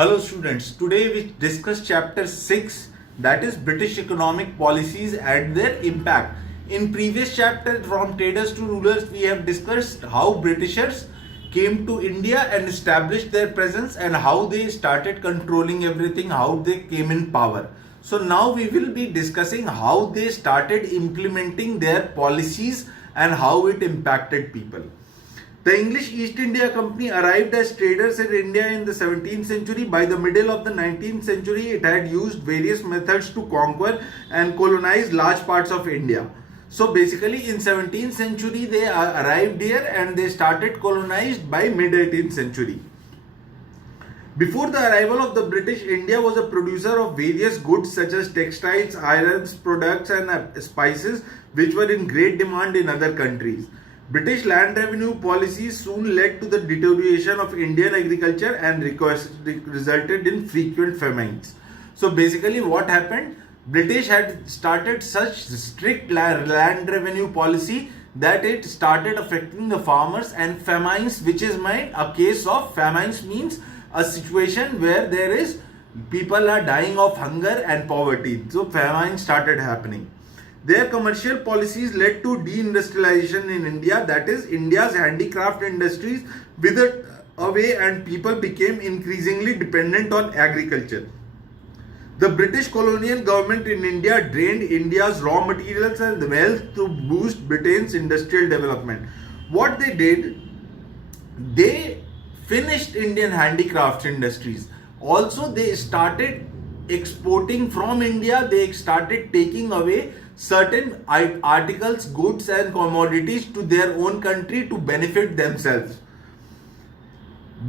Hello students, today we discuss chapter 6, that is British economic policies and their impact. In previous chapter from traders to rulers we have discussed how Britishers came to India and established their presence and how they started controlling everything, how they came in power. So now we will be discussing how they started implementing their policies and how it impacted people. The English East India Company arrived as traders in India in the 17th century. By the middle of the 19th century, it had used various methods to conquer and colonize large parts of India. So basically in 17th century, they arrived here and they started colonized by mid 18th century. Before the arrival of the British, India was a producer of various goods such as textiles, irons, products and spices which were in great demand in other countries. British land revenue policies soon led to the deterioration of Indian agriculture and resulted in frequent famines. So basically what happened? British had started such strict land revenue policy that it started affecting the farmers, and famines, which is a case of famines means a situation where there is people are dying of hunger and poverty. So famine started happening. Their commercial policies led to deindustrialization in India, that is, India's handicraft industries withered away and people became increasingly dependent on agriculture. The British colonial government in India drained India's raw materials and wealth to boost Britain's industrial development. What they did, they finished Indian handicraft industries. Also, they started exporting from India, they started taking away certain articles, goods and commodities to their own country to benefit themselves.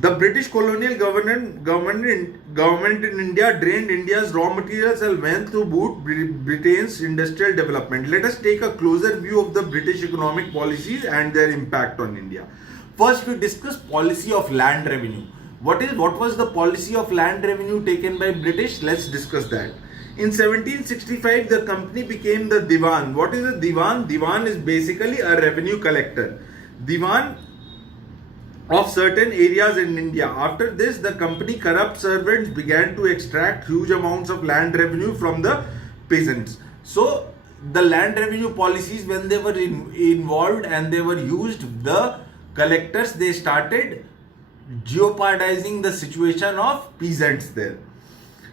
The British colonial government in India drained India's raw materials and went to boot Britain's industrial development. Let us take a closer view of the British economic policies and their impact on India. First, we discuss policy of land revenue. What was the policy of land revenue taken by British? Let's discuss that. In 1765, the company became the Diwan. What is a Diwan? Diwan is basically a revenue collector. Diwan of certain areas in India. After this, the company corrupt servants began to extract huge amounts of land revenue from the peasants. So, the land revenue policies, when they were involved and they were used, the collectors, they started jeopardizing the situation of peasants there.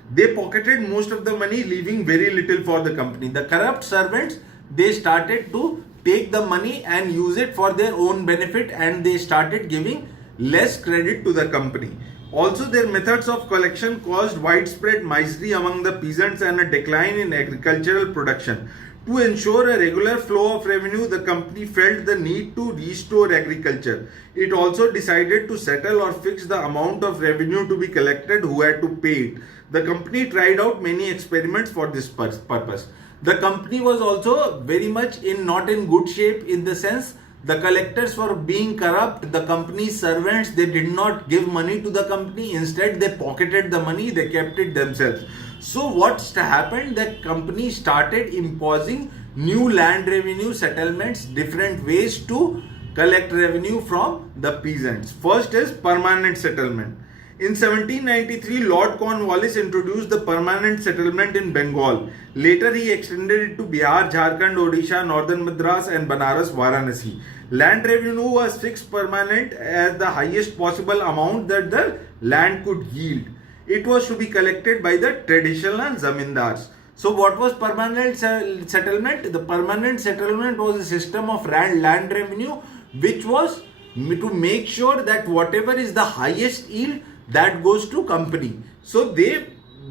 They pocketed most of the money, leaving very little for the company. The corrupt servants, they started to take the money and use it for their own benefit, and they started giving less credit to the company. Also, their methods of collection caused widespread misery among the peasants and a decline in agricultural production. To ensure a regular flow of revenue, the company felt the need to restore agriculture. It also decided to settle or fix the amount of revenue to be collected who had to pay it. The company tried out many experiments for this purpose. The company was also very much not in good shape, in the sense the collectors were being corrupt. The company's servants, they did not give money to the company. Instead, they pocketed the money, they kept it themselves. So what's happened? The company started imposing new land revenue settlements, different ways to collect revenue from the peasants. First is permanent settlement. In 1793, Lord Cornwallis introduced the permanent settlement in Bengal. Later, he extended it to Bihar, Jharkhand, Odisha, Northern Madras and Banaras, Varanasi. Land revenue was fixed permanent as the highest possible amount that the land could yield. It was to be collected by the traditional zamindars. So what was permanent settlement? The permanent settlement was a system of land revenue which was to make sure that whatever is the highest yield, that goes to company. So they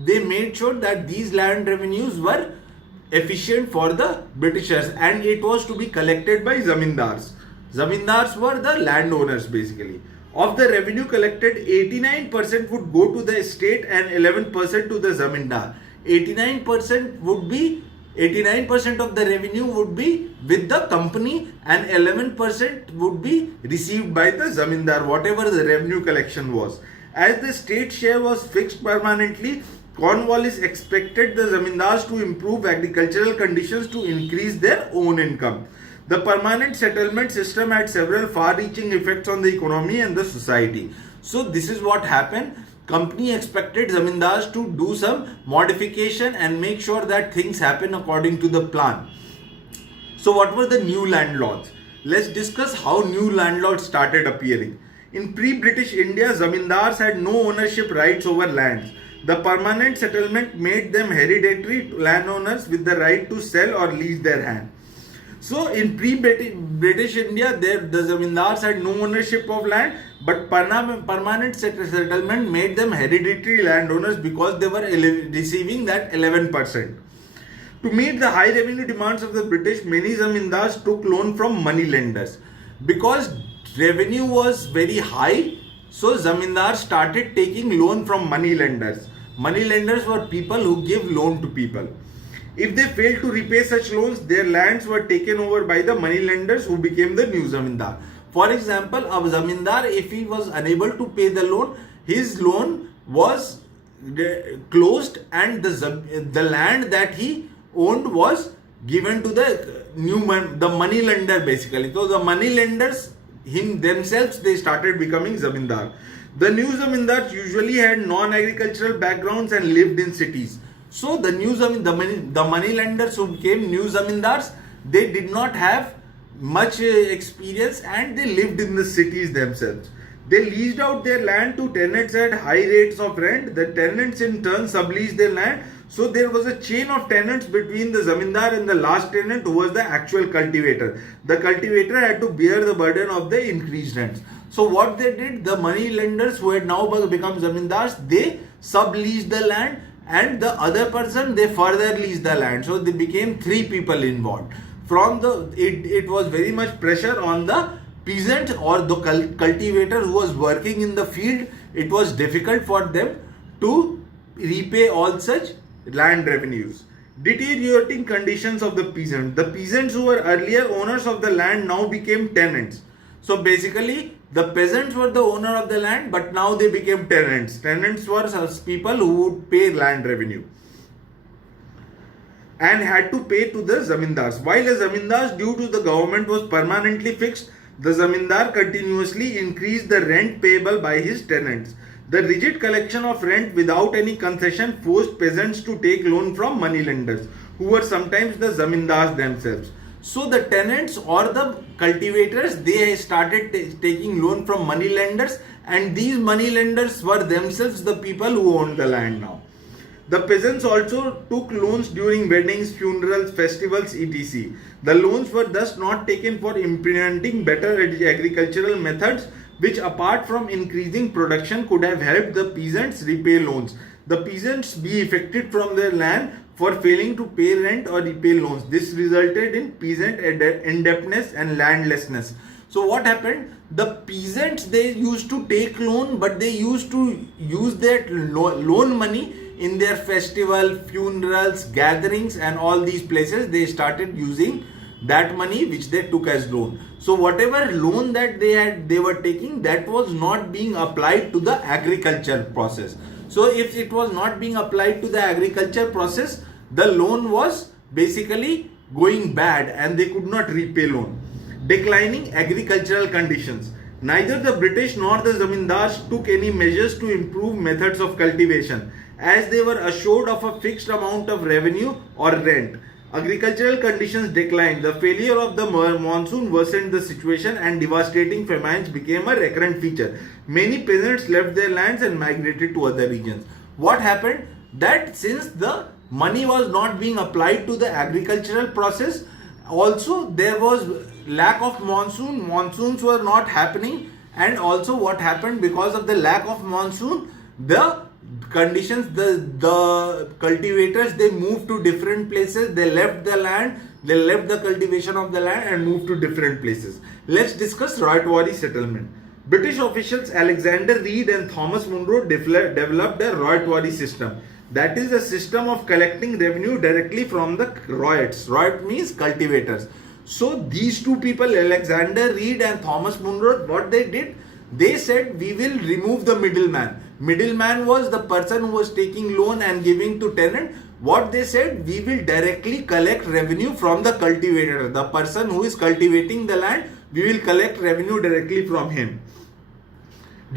made sure that these land revenues were efficient for the Britishers, and it was to be collected by zamindars. Zamindars were the landowners basically. Of the revenue collected, 89% would go to the state and 11% to the zamindar. 89% of the revenue would be with the company and 11% would be received by the zamindar, whatever the revenue collection was. As the state share was fixed permanently, Cornwallis expected the zamindars to improve agricultural conditions to increase their own income. The permanent settlement system had several far-reaching effects on the economy and the society. So this is what happened. company expected zamindars to do some modification and make sure that things happen according to the plan. So what were the new landlords? Let's discuss how new landlords started appearing. In pre-British India, zamindars had no ownership rights over lands. The permanent settlement made them hereditary landowners with the right to sell or lease their land. So in pre-British India, the zamindars had no ownership of land, but permanent settlement made them hereditary landowners because they were receiving that 11%. To meet the high revenue demands of the British, many zamindars took loan from money lenders. Because revenue was very high, so zamindars started taking loan from money lenders. Money lenders were people who give loan to people. If they failed to repay such loans, their lands were taken over by the money lenders who became the new zamindar. For example, a zamindar, if he was unable to pay the loan, his loan was closed and the land that he owned was given to the money lender basically. So the money lenders themselves, they started becoming zamindar. The new zamindars usually had non-agricultural backgrounds and lived in cities. So the money lenders who became new zamindars, they did not have much experience and they lived in the cities themselves. They leased out their land to tenants at high rates of rent. The tenants in turn subleased their land. So there was a chain of tenants between the zamindar and the last tenant who was the actual cultivator. The cultivator had to bear the burden of the increased rents. So what they did, the money lenders who had now become zamindars, they subleased the land, and the other person, they further leased the land. So they became 3 people involved. It was very much pressure on the peasant or the cultivator who was working in the field. It was difficult for them to repay all such land revenues. Deteriorating conditions of the peasant. The peasants who were earlier owners of the land now became tenants. So basically, the peasants were the owner of the land, but now they became tenants. Tenants were people who would pay land revenue and had to pay to the zamindars. While the zamindars due to the government was permanently fixed, the zamindar continuously increased the rent payable by his tenants. The rigid collection of rent without any concession forced peasants to take loan from money lenders, who were sometimes the zamindars themselves. So the tenants or the cultivators, they started taking loan from money lenders, and these money lenders were themselves the people who owned the land now. The peasants also took loans during weddings, funerals, festivals, etc. The loans were thus not taken for implementing better agricultural methods, which apart from increasing production could have helped the peasants repay loans. The peasants be evicted from their land for failing to pay rent or repay loans. This resulted in peasant indebtedness and landlessness. So what happened? The peasants, they used to take loan, but they used to use that loan money in their festival, funerals, gatherings, and all these places. They started using that money which they took as loan. So whatever loan that they were taking, that was not being applied to the agriculture process. So if it was not being applied to the agriculture process, the loan was basically going bad and they could not repay loan. Declining agricultural conditions. Neither the British nor the zamindars took any measures to improve methods of cultivation, as they were assured of a fixed amount of revenue or rent. Agricultural conditions declined. The failure of the monsoon worsened the situation and devastating famines became a recurrent feature. Many peasants left their lands and migrated to other regions. What happened? That since the money was not being applied to the agricultural process, also there was lack of monsoons were not happening, and also what happened, because of the lack of monsoon, the conditions, the cultivators, they moved to different places. They left the land, they left the cultivation of the land and moved to different places. Let's discuss Roytwari settlement. British officials Alexander Reed and Thomas Munro developed a Roytwari system. That is a system of collecting revenue directly from the Royts. Royt means cultivators. So these two people, Alexander Reed and Thomas Munro, what they did, they said we will remove the middleman. Middleman was the person who was taking loan and giving to tenant. What they said, we will directly collect revenue from the cultivator. The person who is cultivating the land, we will collect revenue directly from him.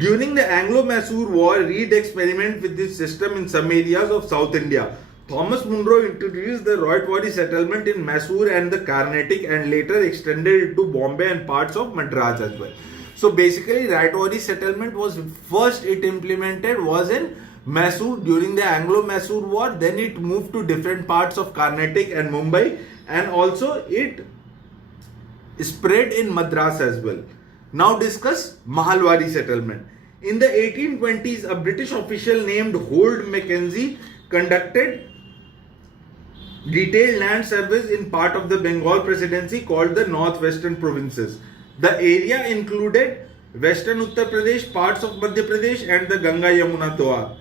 During the Anglo-Mysore War, Reed experimented with this system in some areas of South India. Thomas Munro introduced the Roytwari settlement in Mysore and the Carnatic, and later extended it to Bombay and parts of Madras as well. So basically, Roytwari settlement was first it implemented was in Mysore during the Anglo-Mysore War. Then it moved to different parts of Carnatic and Mumbai, and also it spread in Madras as well. Now discuss Mahalwari settlement. In the 1820s, a British official named Holt Mackenzie conducted detailed land surveys in part of the Bengal Presidency called the Northwestern Provinces. The area included Western Uttar Pradesh, parts of Madhya Pradesh and the Ganga Yamuna Doab.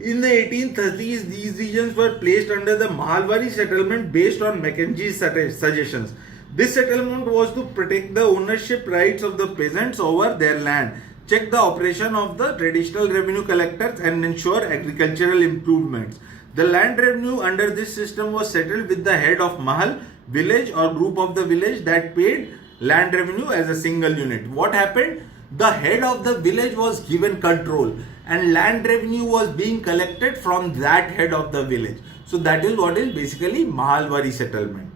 In the 1830s, these regions were placed under the Mahalwari settlement based on Mackenzie's suggestions. This settlement was to protect the ownership rights of the peasants over their land, check the operation of the traditional revenue collectors and ensure agricultural improvements. The land revenue under this system was settled with the head of Mahal, village or group of the village that paid land revenue as a single unit. What happened? The head of the village was given control and land revenue was being collected from that head of the village. So that is what is basically Mahalwari settlement.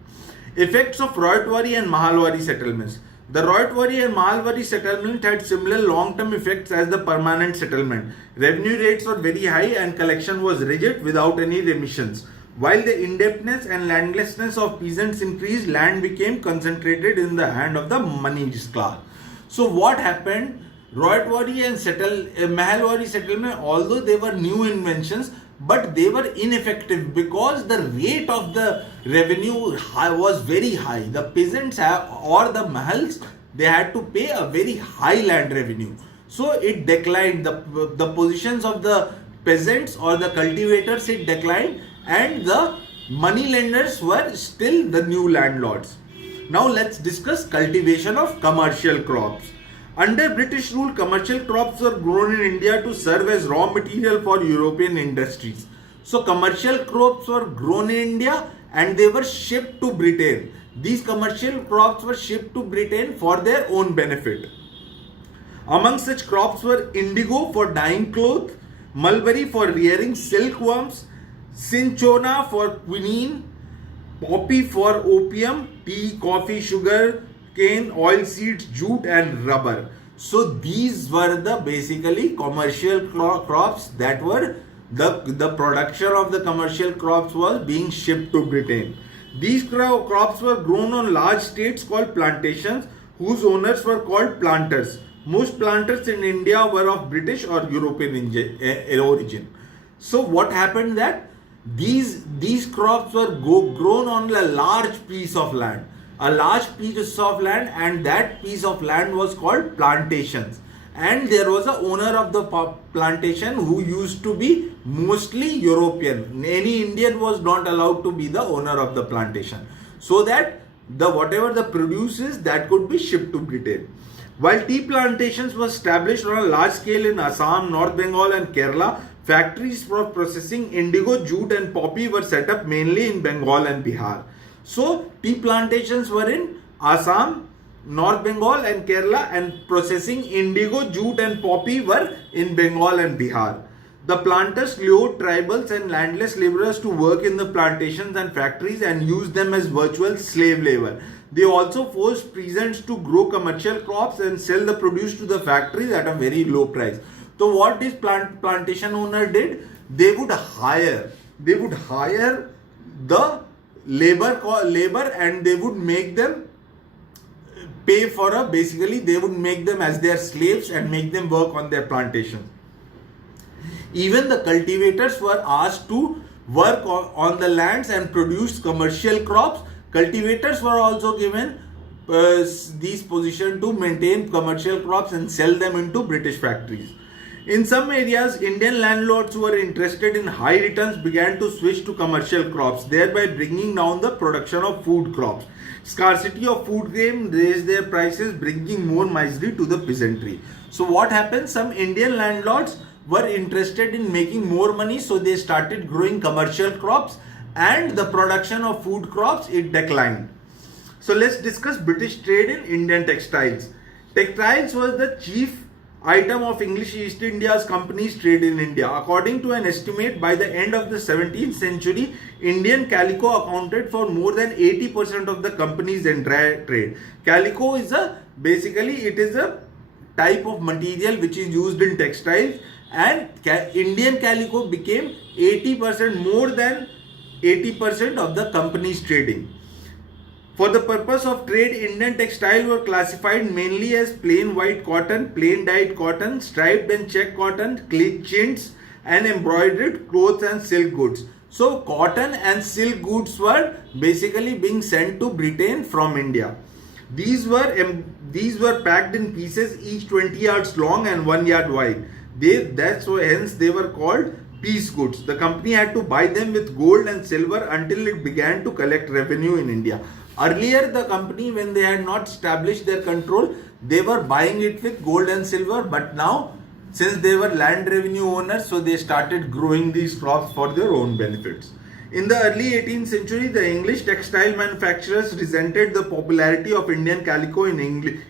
Effects of Roytwari and Mahalwari settlements. The Roytwari and Mahalwari settlement had similar long-term effects as the permanent settlement. Revenue rates were very high and collection was rigid without any remissions. While the indebtedness and landlessness of peasants increased, land became concentrated in the hand of the moneyed class. So what happened? Roytwari and Mahalwari settlement, although they were new inventions, but they were ineffective because the rate of the revenue was very high. The peasants or the mahals, they had to pay a very high land revenue. So it declined. The positions of the peasants or the cultivators, it declined, and the money lenders were still the new landlords. Now let's discuss cultivation of commercial crops. Under British rule, commercial crops were grown in India to serve as raw material for European industries. So commercial crops were grown in India and they were shipped to Britain. These commercial crops were shipped to Britain for their own benefit. Among such crops were indigo for dyeing cloth, mulberry for rearing silkworms, cinchona for quinine, poppy for opium, tea, coffee, sugar, cane, oil seeds, jute and rubber. So these were the basically commercial crops that were the production of the commercial crops was being shipped to Britain. These crops were grown on large estates called plantations whose owners were called planters. Most planters in India were of British or European origin. So what happened that these crops were grown on a large piece of land. A large piece of land, and that piece of land was called plantations. And there was a owner of the plantation who used to be mostly European. Any Indian was not allowed to be the owner of the plantation. So that whatever the produce is, that could be shipped to Britain. While tea plantations were established on a large scale in Assam, North Bengal and Kerala, factories for processing indigo, jute and poppy were set up mainly in Bengal and Bihar. So tea plantations were in Assam, North Bengal and Kerala, and processing indigo, jute and poppy were in Bengal and Bihar. The planters lured tribals and landless laborers to work in the plantations and factories and used them as virtual slave labor. They also forced peasants to grow commercial crops and sell the produce to the factories at a very low price. So what this plantation owner did, they would hire the labor and they would make them pay for basically they would make them as their slaves and make them work on their plantation. Even the cultivators were asked to work on the lands and produce commercial crops. Cultivators were also given these positions to maintain commercial crops and sell them into British factories. In some areas, Indian landlords who were interested in high returns began to switch to commercial crops, thereby bringing down the production of food crops. Scarcity of food grain raised their prices, bringing more misery to the peasantry. So what happened? Some Indian landlords were interested in making more money, so they started growing commercial crops, and the production of food crops, it declined. So let's discuss British trade in Indian textiles. Textiles was the chief item of English East India's company's trade in India. According to an estimate, by the end of the 17th century, Indian calico accounted for more than 80% of the company's entire trade. Calico is it is a type of material which is used in textiles, and Indian calico became 80%, more than 80% of the company's trading. For the purpose of trade, Indian textiles were classified mainly as plain white cotton, plain dyed cotton, striped and check cotton, chintz, and embroidered clothes and silk goods. So cotton and silk goods were basically being sent to Britain from India. These were packed in pieces each 20 yards long and 1 yard wide. Hence they were called piece goods. The company had to buy them with gold and silver until it began to collect revenue in India. Earlier, the company, when they had not established their control, they were buying it with gold and silver. But now, since they were land revenue owners, so they started growing these crops for their own benefits. In the early 18th century, the English textile manufacturers resented the popularity of Indian calico in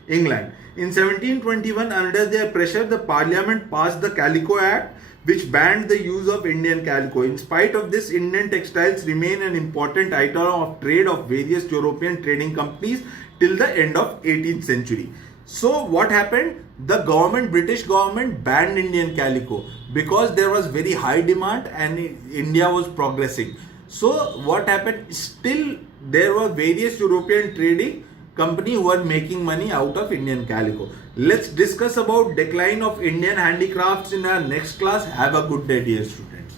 England. In 1721, under their pressure, the Parliament passed the Calico Act, which banned the use of Indian calico. In spite of this, Indian textiles remain an important item of trade of various European trading companies till the end of 18th century. So what happened? The British government banned Indian calico because there was very high demand and India was progressing. So what happened? Still there were various European trading company who are making money out of Indian calico. Let's discuss about decline of Indian handicrafts in our next class. Have a good day, dear students.